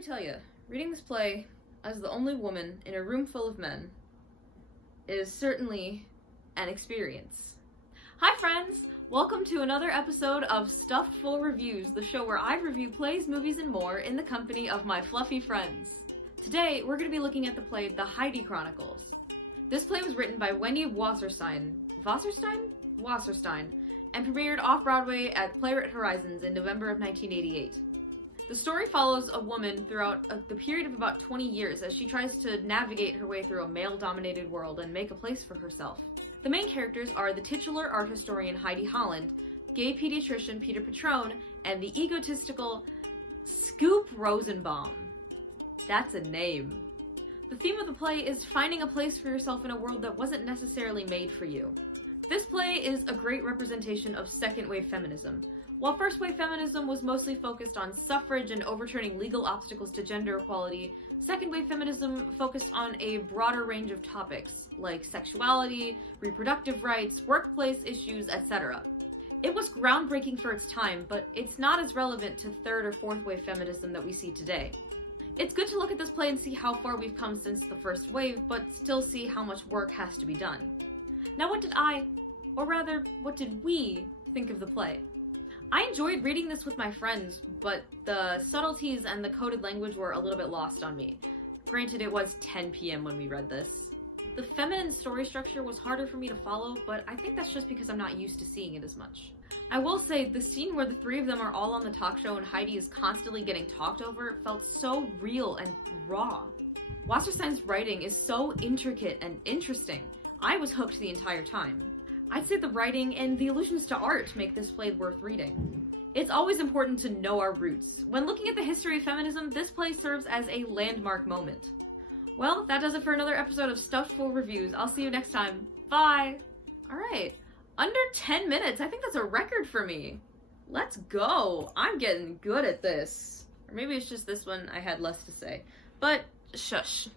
me tell you, reading this play as the only woman in a room full of men is certainly an experience. Hi friends! Welcome to another episode of Stuffed Full Reviews, the show where I review plays, movies, and more in the company of my fluffy friends. Today, we're going to be looking at the play The Heidi Chronicles. This play was written by Wendy Wasserstein, and premiered off-Broadway at Playwright Horizons in November of 1988. The story follows a woman throughout the period of about 20 years as she tries to navigate her way through a male-dominated world and make a place for herself. The main characters are the titular art historian Heidi Holland, gay pediatrician Peter Petrone, and the egotistical Scoop Rosenbaum. That's a name. The theme of the play is finding a place for yourself in a world that wasn't necessarily made for you. This play is a great representation of second-wave feminism. While first-wave feminism was mostly focused on suffrage and overturning legal obstacles to gender equality, second-wave feminism focused on a broader range of topics, like sexuality, reproductive rights, workplace issues, etc. It was groundbreaking for its time, but it's not as relevant to third or fourth-wave feminism that we see today. It's good to look at this play and see how far we've come since the first wave, but still see how much work has to be done. Now what did we think of the play? I enjoyed reading this with my friends, but the subtleties and the coded language were a little bit lost on me. Granted, it was 10 p.m. when we read this. The feminine story structure was harder for me to follow, but I think that's just because I'm not used to seeing it as much. I will say, the scene where the three of them are all on the talk show and Heidi is constantly getting talked over felt so real and raw. Wasserstein's writing is so intricate and interesting. I was hooked the entire time. I'd say the writing and the allusions to art make this play worth reading. It's always important to know our roots. When looking at the history of feminism, this play serves as a landmark moment. Well, that does it for another episode of Stuffed Full Reviews. I'll see you next time. Bye! Alright, under 10 minutes. I think that's a record for me. Let's go! I'm getting good at this. Or maybe it's just this one I had less to say. But, shush.